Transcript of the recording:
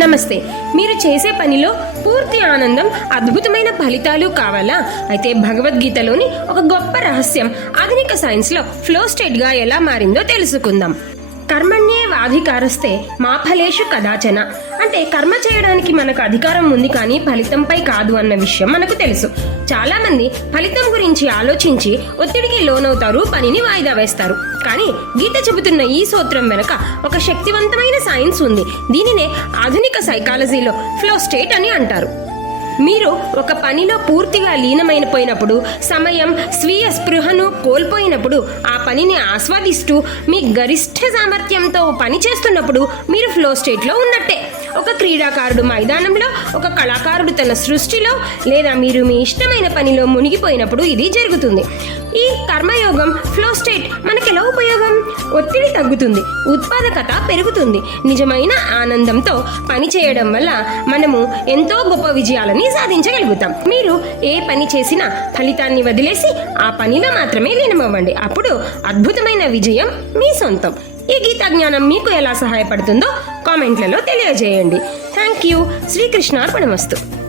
నమస్తే. మీరు చేసే పనిలో పూర్తి ఆనందం అద్భుతమైన ఫలితాలు కావాలా? అయితే భగవద్గీతలోని ఒక గొప్ప రహస్యం ఆధునిక సైన్స్లో ఫ్లో స్టేట్గా ఎలా మారిందో తెలుసుకుందాం. కర్మణ్యే వాధికారస్తే మా ఫలేషు కదాచన. అంటే కర్మ చేయడానికి మనకు అధికారం ఉంది కానీ ఫలితంపై కాదు అన్న విషయం మనకు తెలుసు. చాలా మంది ఫలితం గురించి ఆలోచించి ఒత్తిడికి లోనవుతారు పనిని వాయిదా వేస్తారు. కానీ గీత చెబుతున్న ఈ సూత్రం వెనుక ఒక శక్తివంతమైన సైన్స్ ఉంది. దీనినే ఆధునిక సైకాలజీలో ఫ్లో స్టేట్ అని అంటారు. మీరు ఒక పనిలో పూర్తిగా లీనమైపోయినప్పుడు సమయం స్వీయ స్పృహను కోల్పోయినప్పుడు ఆ పనిని ఆస్వాదిస్తూ మీ గరిష్ట సామర్థ్యంతో పని చేస్తున్నప్పుడు మీరు ఫ్లో స్టేట్లో ఉన్నట్టే. ఒక క్రీడాకారుడు మైదానంలో ఒక కళాకారుడు తన సృష్టిలో లేదా మీరు మీ ఇష్టమైన పనిలో మునిగిపోయినప్పుడు ఇది జరుగుతుంది. ఈ కర్మయోగం ఫ్లో స్టేట్ మనకి ఎలా ఉపయోగం? ఒత్తిడి తగ్గుతుంది ఉత్పాదకత పెరుగుతుంది. నిజమైన ఆనందంతో పని చేయడం వల్ల మనము ఎంతో గొప్ప విజయాలని సాధించగలుగుతాం. మీరు ఏ పని చేసినా ఫలితాన్ని వదిలేసి ఆ పనిలో మాత్రమే లీనమవ్వండి. అప్పుడు అద్భుతమైన విజయం మీ సొంతం. ఈ గీత జ్ఞానం మీకు ఎలా సహాయపడుతుందో కామెంట్లలో తెలియజేయండి. థ్యాంక్ యూ శ్రీకృష్ణార్పణమస్తు.